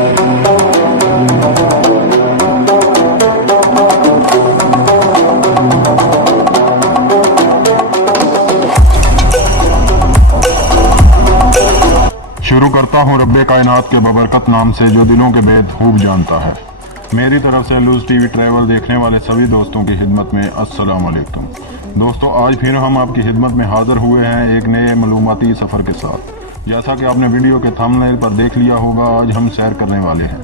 शुरू करता हूँ रब्बे कायनात के बबरकत नाम से जो दिलों के भेद खूब जानता है। मेरी तरफ से लूज टीवी ट्रैवल देखने वाले सभी दोस्तों की खिदमत में अस्सलाम वालेकुम। दोस्तों, आज फिर हम आपकी खिदमत में हाजिर हुए हैं एक नए मालूमाती सफ़र के साथ। जैसा कि आपने वीडियो के थंबनेल पर देख लिया होगा, आज हम सैर करने वाले हैं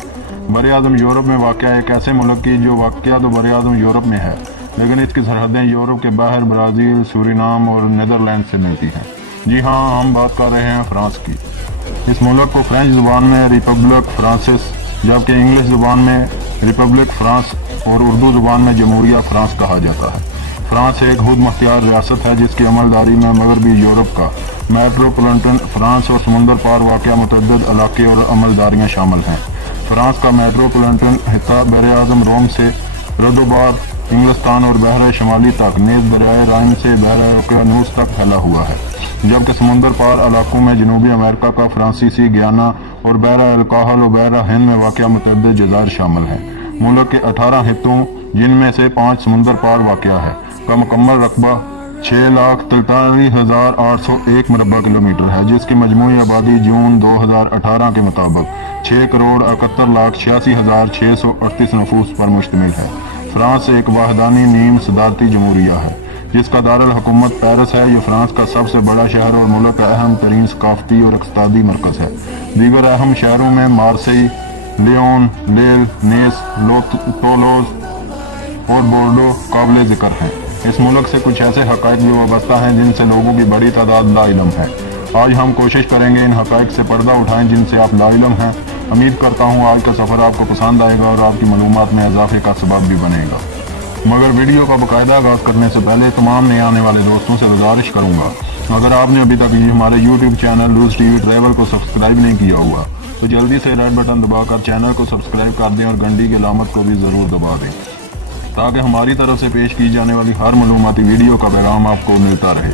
बरे आज़म यूरोप में वाक़या एक ऐसे मुल्क की जो वाक़या तो बरे आज़म यूरोप में है, लेकिन इसकी सरहदें यूरोप के बाहर ब्राज़ील, सूरीनाम और नीदरलैंड से मिलती हैं। जी हाँ, हम बात कर रहे हैं फ्रांस की। इस मुल्क को फ्रेंच ज़ुबान में रिपब्लिक फ्रांसिस, जबकि इंग्लिश ज़ुबान में रिपब्लिक फ्रांस और उर्दू ज़ुबान में जमहूरिया फ्रांस कहा जाता है। फ्रांस एक खुद मुख्तियार रियासत है जिसकी अमलदारी में मगरबी यूरोप का मेट्रोपोलिटन फ्रांस और समुंदर पार वाक़या मुतअद्दिद इलाके और अमलदारियाँ शामिल हैं। फ्रांस का मेट्रोपोलिटन हिस्सा बर-ए-आज़म रोम से रदोबार इंग्लिस्तान और बहर शमाली तक नेज़ दरियाए राइन से बहर ओकियानूस तक फैला हुआ है, जबकि समुंदर पार इलाकों में जनूबी अमेरिका का फ्रांसीसी गियाना और बहरा अलकाहल और बहरा हिंद में वाक़या मुतअद्दिद जज़ायर शामिल हैं। मुल्क के 18 हिस्सों, जिनमें से 5 समुंदर पार वाक़या है, का मुकम्मल रकबा 6,43,801 मुरबा किलोमीटर है, जिसकी मजमूई आबादी जून 2018 के मुताबिक 6,71,86,638 नफूस पर मुश्तमिल है। फ्रांस एक वाहदानी नीम सदारती जमहूरिया है जिसका दारुल हुकूमत पेरिस है। ये फ्रांस का सबसे बड़ा शहर और मुल्क का अहम तरीन सकाफती और इक़्तिसादी मरकज़ है। दीगर अहम शहरों में मार्सेई, लियोन, लेल, नेस, टोलोज और बोर्डो काबिल ज़िक्र हैं। इस मुल्क से कुछ ऐसे हक़ाइक़ जो वाबस्ता हैं जिनसे लोगों की बड़ी तादाद लाइलम है। आज हम कोशिश करेंगे इन हक़ाइक़ से पर्दा उठाएं जिनसे आप लाइलम हैं। उम्मीद करता हूँ आज का सफ़र आपको पसंद आएगा और आपकी मालूमात में इजाफे का सबब भी बनेगा। मगर वीडियो का बाकायदा आगाज़ करने से पहले तमाम नए आने वाले दोस्तों से गुजारिश करूंगा, अगर आपने अभी तक हमारे YouTube channel Loose TV Travel को सब्सक्राइब नहीं किया हुआ तो जल्दी से रेड बटन दबाकर चैनल को सब्सक्राइब कर दें और घंटी की अलामत को भी ज़रूर दबा दें ताकि हमारी तरफ से पेश की जाने वाली हर मालूमाती वीडियो का पैगाम आपको मिलता रहे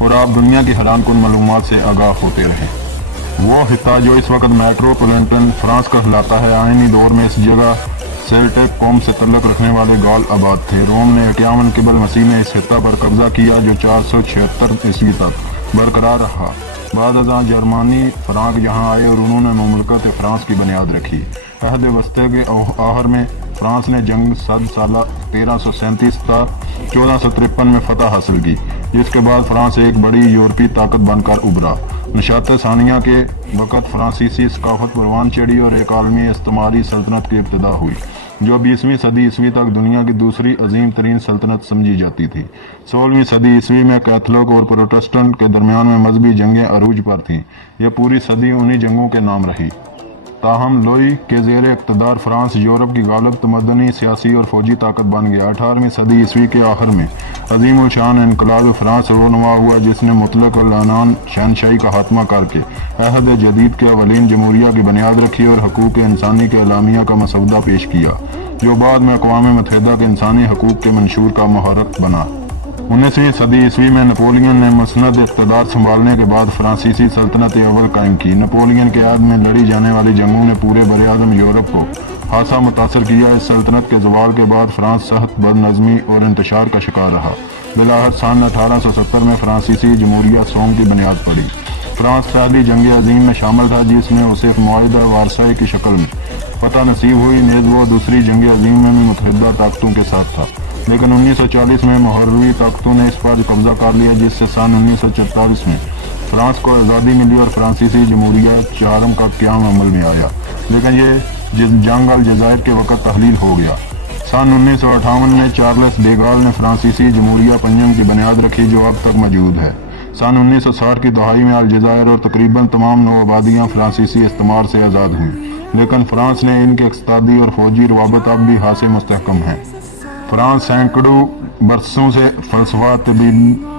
और आप दुनिया की हैरान कुन मालूमात से आगाह होते रहें। वो हिस्सा जो इस वक्त मेट्रोपोलिटन फ्रांस का कहलाता है, आइनी दौर में इस जगह सेल्टिक कौम से तल्लुक़ रखने वाले गाल आबाद थे। रोम ने 51 क़बल मसीह में इस हिस्सा पर कब्जा किया जो 476 ईस्वी तक बरकरार रहा। बाद अज़ां जर्मनी फ्रांक यहाँ आए और उन्होंने मुमलकत फ्रांस की बुनियाद रखी। अहद वस्ते के आखिर में फ्रांस ने जंग 7 साल 1337 था 1453 में फतह हासिल की, जिसके बाद फ्रांस एक बड़ी यूरोपीय ताकत बनकर उभरा। नशात सानिया के वक़्त फ्रांसीसी सकाफत परवान चढ़ी और एक आलमी इस्तेमारी सल्तनत की इब्तिदा हुई जो 20वीं सदी ईस्वी तक दुनिया की दूसरी अजीम तरीन सल्तनत समझी जाती थी। 16वीं सदी ईस्वी में कैथोलिक और प्रोटेस्टेंट के दरमियान में मजहबी जंगें अरूज पर थीं। यह पूरी सदी उन्हीं जंगों के नाम रही। ताहम लोई के ज़ेर इक़्तिदार फ्रांस यूरोप की गालिब तमद्दनी, सियासी और फौजी ताकत बन गया। 18वीं सदी ईस्वी के आखिर में अजीम उल शान इनकलाब फ्रांस रोनुमा हुआ जिसने मुतलक अल-अनान शहनशाही का खात्मा करके अहद जदीद के अवलीन जमहूरिया की बुनियाद रखी और हकूक़ इंसानी के एलामिया का मसौदा पेश किया जो बाद में अक़वाम मुत्तहिदा के इंसानी हकूक़ के मंशूर का मुहर्रिक बना। 19वीं सदी ईस्वी में नेपोलियन ने मसनद इक़्तिदार संभालने के बाद फ्रांसीसी सल्तनत अव्वल कायम की। नेपोलियन के याद में लड़ी जाने वाली जंगों ने पूरे बरे-आज़म यूरोप को खासा मुतासर किया। इस सल्तनत के ज़वाल के बाद फ्रांस सख्त बदनज़मी और इंतशार का शिकार रहा। बिलाखिर सन 1870 में फ्रांसीसी जमहूरिया सोम की बुनियाद पड़ी। फ्रांस पहली जंग अजीम में शामिल था जिसमें उसे मुआहिदा वारसाई की शक्ल में फतह नसीब हुई। नेज़ वो दूसरी जंग अजीम में भी मुत्तहिदा ताकतों के साथ था, लेकिन 1940 में मोहर्रवी ताकतों ने इस पर कब्जा कर लिया जिससे सन 1944 में फ्रांस को आज़ादी मिली और फ्रांसीसी जमहूरिया चारम का क़याम अमल में आया। लेकिन ये जंग अल-जज़ायर के वक़्त तहलील हो गया। सन 1958 में चार्ल्स डे गॉल ने फ्रांसीसी जमहूरिया पंजम की बुनियाद रखी जो अब तक मौजूद है। सन 1960 की दहाई में अल-जज़ायर और तकरीबन तमाम नौ आबादियाँ फ्रांसीसी इस्तेमार से आज़ाद हुईं, लेकिन फ्रांस ने इनके इक़्तिसादी और फौजी रवाबत अब भी हासिल मुस्तहकम हैं। फ्रांस सैकड़ों बरसों से फ़लसफ़ा, तिब्बी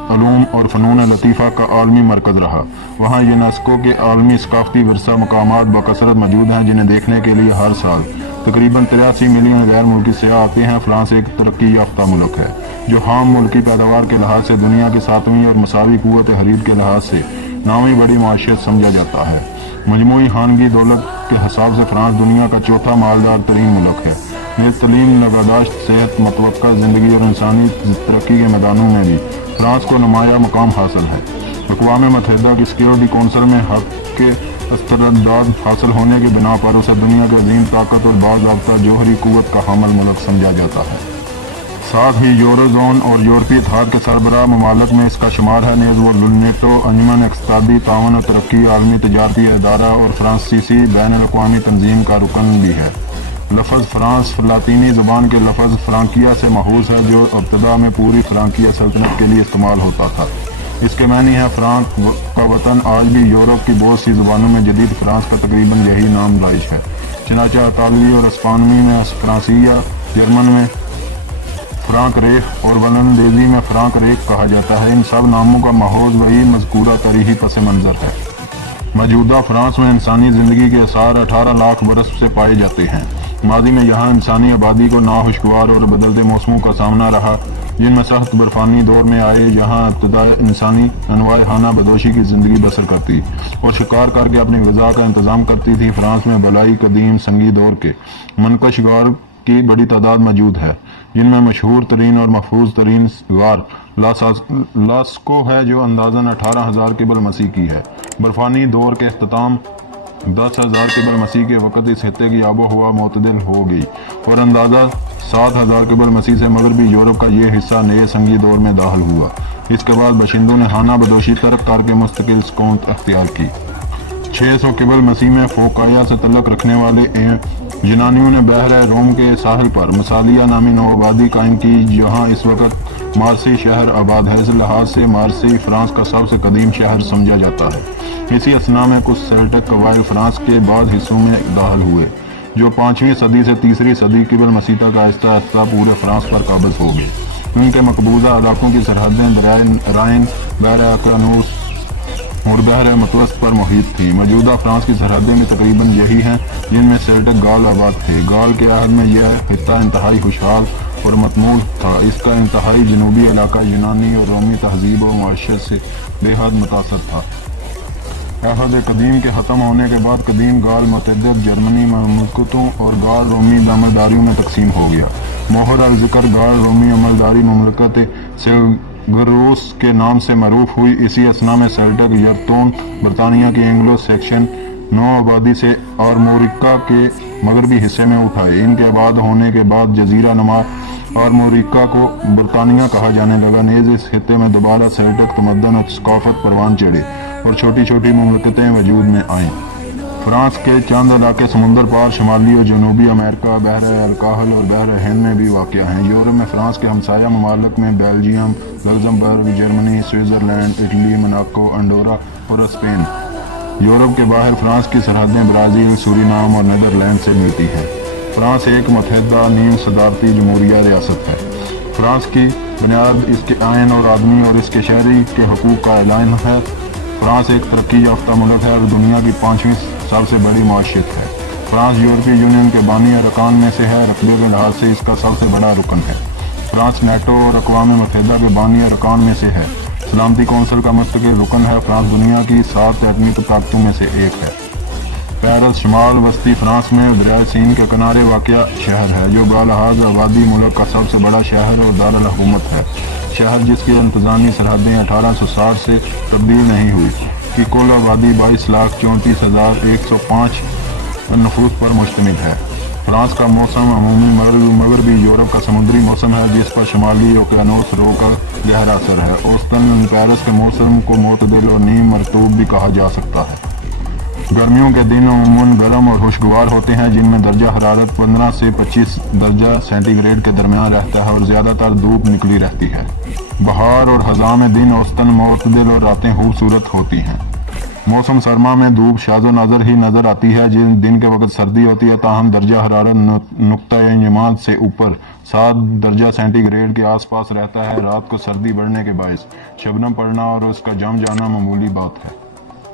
अलूम और फ़नून लतीफ़ा का आलमी मरकज़ रहा। वहाँ यूनेस्को के आलमी सकाफ़ती विरसा मकामात बकसरत मौजूद हैं जिन्हें देखने के लिए हर साल तकरीबन 83 मिलियन गैर मुल्की सयाह आते हैं। फ्रांस एक तरक्की याफ्ता मुल्क है जो हाम मुल्की पैदावार के लिहाज से दुनिया की 7वीं और मसावी क़ुव्वत ख़रीद के लिहाज से 9वीं बड़ी माशियत समझा जाता है। मजमूई खानगी दौलत کے حساب سے فرانس دنیا کا چوتھا مالدار ترین ملک ہے۔ تعلیم، نگہداشت، صحت، متوقع زندگی اور انسانی ترقی کے میدانوں میں بھی فرانس کو نمایاں مقام حاصل ہے۔ اقوام متحدہ کی سیکیورٹی کونسل میں حق کے استرداد حاصل ہونے کی بنا پر اسے دنیا کی عظیم طاقت اور باضابطہ جوہری قوت کا حامل ملک سمجھا جاتا ہے۔ ساتھ ہی یورو زون اور یورپی اتحاد کے سربراہ ممالک میں اس کا شمار ہے۔ نیز وہ نیٹو، انجمن اقتصادی تعاون و ترقی، عالمی تجارتی ادارہ اور فرانسیسی بین الاقوامی تنظیم کا رکن بھی ہے۔ لفظ فرانس لاطینی زبان کے لفظ فرانکیا سے ماخوذ ہے، جو ابتدا میں پوری فرانکیا سلطنت کے لیے استعمال ہوتا تھا۔ اس کے معنی ہے فرانک کا وطن۔ آج بھی یورپ کی بہت سی زبانوں میں جدید فرانس کا تقریباً یہی نام رائج ہے، چنانچہ اطالوی اور اسپانوی میں فرانسیہ، جرمن میں فرانک ریخ اور ولندیزی میں فرانک ریک کہا جاتا ہے۔ ان سب ناموں کا ماخوذ وہی مذکورہ تاریخی پس منظر ہے۔ موجودہ فرانس میں انسانی زندگی کے آثار 18 لاکھ برس سے پائے جاتے ہیں۔ ماضی میں یہاں انسانی آبادی کو ناخوشگوار اور بدلتے موسموں کا سامنا رہا، جن میں سخت برفانی دور میں آئے، جہاں ابتدائی انسانی انواع خانہ بدوشی کی زندگی بسر کرتی اور شکار کر کے اپنی غذا کا انتظام کرتی تھی۔ فرانس میں بلائی قدیم سنگی دور کے منقش غار کی بڑی تعداد موجود ہے، جن میں مشہور ترین اور محفوظ ترین غار لاسکو ہے، جو اندازاً 18,000 قبل مسیح کی ہے۔ برفانی دور کے اختتام 10,000 قبل مسیح کے وقت اس خطے کی آب و ہوا معتدل ہو گئی اور اندازہ 7,000 قبل مسیح سے مغربی یورپ کا یہ حصہ نئے سنگی دور میں داخل ہوا۔ اس کے بعد باشندوں نے خانہ بدوشی ترک کر کے مستقل سکون اختیار کی۔ 600 قبل مسیح میں فوقایا سے تعلق رکھنے والے یونانیوں نے بحر روم کے ساحل پر مسالیہ نامی نو آبادی قائم کی، جہاں اس وقت مارسی شہر آباد ہے۔ اس لحاظ سے مارسی فرانس کا سب سے قدیم شہر سمجھا جاتا ہے۔ اسی اثنا میں کچھ سیلٹک قبائل فرانس کے بعض حصوں میں داخل ہوئے، جو 5ویں صدی سے 3ری صدی قبل مسیح تک آہستہ آہستہ پورے فرانس پر قابض ہو گئے۔ ان کے مقبوضہ علاقوں کی سرحدیں دریائے رائن، بحر اقیانوس اور بحر متوسط پر محیط تھی۔ موجودہ فرانس کی سرحدیں بھی تقریباً یہی ہیں، جن میں سیلٹک گال آباد تھے۔ گال کے عہد میں یہ خطہ انتہائی خوشحال اور متمول تھا۔ اس کا انتہائی جنوبی علاقہ یونانی اور رومی تہذیب و معیشت سے بے حد متاثر تھا۔ عہد قدیم کے ختم ہونے کے بعد قدیم گال متعدد جرمنی مملکتوں اور غیر رومی عملداریوں میں تقسیم ہو گیا۔ موہر الذکر غیر رومی عملداری مملکت سیلگروس کے نام سے معروف ہوئی۔ اسی اثنا میں سیلٹک یرتون برطانیہ کی اینگلو سیکشن نو آبادی سے آرموریکا کے مغربی حصے میں اٹھائے۔ ان کے آباد ہونے کے بعد جزیرہ نما آرموریکا کو برطانیہ کہا جانے لگا۔ نیز اس خطے میں دوبارہ سیلٹک تمدن اور ثقافت پروان چڑھے اور چھوٹی چھوٹی مملکتیں وجود میں آئیں۔ فرانس کے چند علاقے سمندر پار شمالی اور جنوبی امریکہ، بحر الکاہل اور بحر ہند میں بھی واقع ہیں۔ یورپ میں فرانس کے ہمسایہ ممالک میں Belgium, Luxembourg, Germany, Switzerland, Italy, Monaco, Andorra اور اسپین۔ یورپ کے باہر فرانس کی سرحدیں برازیل، سورینام اور نیدرلینڈ سے ملتی ہیں۔ فرانس ایک متحدہ نیم صدارتی جمہوریہ ریاست ہے۔ فرانس کی بنیاد اس کے آئین اور آدمی اور اس کے شہری کے حقوق کا اعلان ہے۔ فرانس ایک ترقی یافتہ ملک ہے اور دنیا کی 5ویں سب سے بڑی معیشت ہے۔ فرانس یورپی یونین کے بانی ارکان میں سے ہے۔ رقبے کے لحاظ سے اس کا سب سے بڑا رکن ہے۔ فرانس نیٹو اور اقوام متحدہ کے بانی ارکان میں سے ہے۔ سلامتی کونسل کا مستقل رکن ہے۔ فرانس دنیا کی 7 ایٹمی طاقتوں میں سے ایک ہے۔ پیرس شمال وسطی فرانس میں دریائے سین کے کنارے واقع شہر ہے، جو بالحاظ آبادی ملک کا سب سے بڑا شہر اور دارالحکومت ہے۔ شہر، جس کی انتظامی سرحدیں 1860 سے تبدیل نہیں ہوئی، کی کل آبادی 22,34,105 نفوس پر مشتمل ہے۔ فرانس کا موسم عمومی مغربی یورپ کا سمندری موسم ہے، جس پر شمالی اوقیانوس رو کا گہرا اثر ہے۔ اوسطاً پیرس کے موسم کو معتدل اور نیم مرطوب بھی کہا جا سکتا ہے۔ گرمیوں کے دن عموماً گرم اور خوشگوار ہوتے ہیں، جن میں درجہ حرارت 15 سے 25 درجہ سینٹی گریڈ کے درمیان رہتا ہے اور زیادہ تر دھوپ نکلی رہتی ہے۔ بہار اور خزاں میں دن اوسطاً معتدل اور راتیں خوبصورت ہوتی ہیں۔ موسم سرما میں دھوپ شاذ و نادر ہی نظر آتی ہے۔ دن کے وقت سردی ہوتی ہے، تاہم درجہ حرارت نقطۂ انجماد سے اوپر 7 درجہ سینٹی گریڈ کے آس پاس رہتا ہے۔ رات کو سردی بڑھنے کے باعث شبنم پڑنا اور اس کا جم جانا معمولی بات ہے۔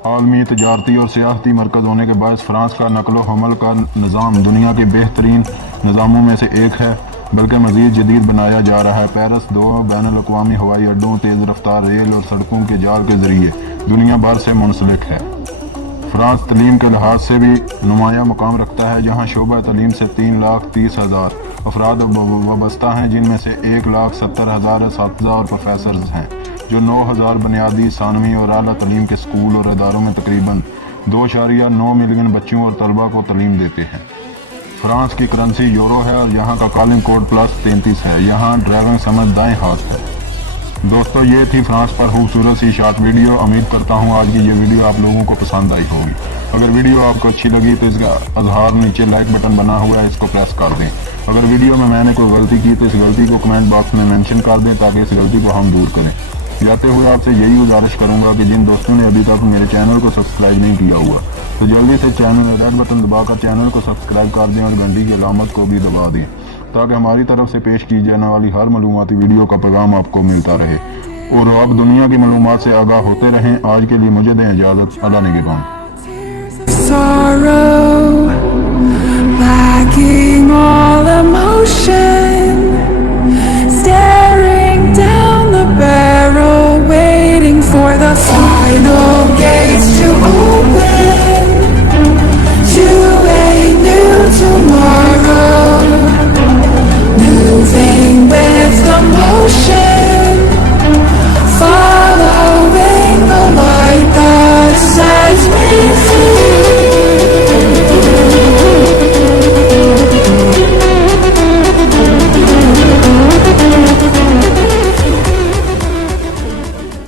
عالمی تجارتی اور سیاحتی مرکز ہونے کے باعث فرانس کا نقل و حمل کا نظام دنیا کے بہترین نظاموں میں سے ایک ہے، بلکہ مزید جدید بنایا جا رہا ہے۔ پیرس 2 بین الاقوامی ہوائی اڈوں، تیز رفتار ریل اور سڑکوں کے جال کے ذریعے دنیا بھر سے منسلک ہے۔ फ्रांस तलीम के लिहाज से भी नुमाया मुकाम रखता है, जहाँ शोबा तलीम से 3,30,000 अफराद वाबस्ता हैं, जिनमें से 1,70,000 असातिज़ा और प्रोफेसर हैं, जो 9,000 बुनियादी, सानवी और आला तलीम के स्कूल और इदारों में तकरीबन 2.9 मिलियन बच्चों और तलबा को तलीम देते हैं। फ्रांस की करेंसी यूरो है और यहाँ का कॉलिंग कोड +33 है। यहाँ ड्राइविंग समझ दाएं हाथ है। दोस्तों, ये थी फ्रांस पर खूबसूरत सी शॉर्ट वीडियो। उम्मीद करता हूँ आज की ये वीडियो आप लोगों को पसंद आई होगी। अगर वीडियो आपको अच्छी लगी तो इसका आधार नीचे लाइक बटन बना हुआ है, इसको प्रेस कर दें। अगर वीडियो में मैंने कोई गलती की तो इस गलती को कमेंट बॉक्स में मेंशन कर दें, ताकि इस गलती को हम दूर करें। जाते हुए आपसे यही गुजारिश करूंगा कि जिन दोस्तों ने अभी तक मेरे चैनल को सब्सक्राइब नहीं किया हुआ तो जल्दी से चैनल में रेड बटन दबाकर चैनल को सब्सक्राइब कर दें और घंटी की अलामत को भी दबा दें, ताकि हमारी तरफ से पेश की जाने वाली हर मालूमाती वीडियो का पैगाम आपको मिलता रहे और आप दुनिया की मालूमात से आगाह होते रहें। आज के लिए मुझे दें इजाज़त। अल्लाह निगहबान। Sorrow, lacking all emotion, staring down the barrel, waiting for the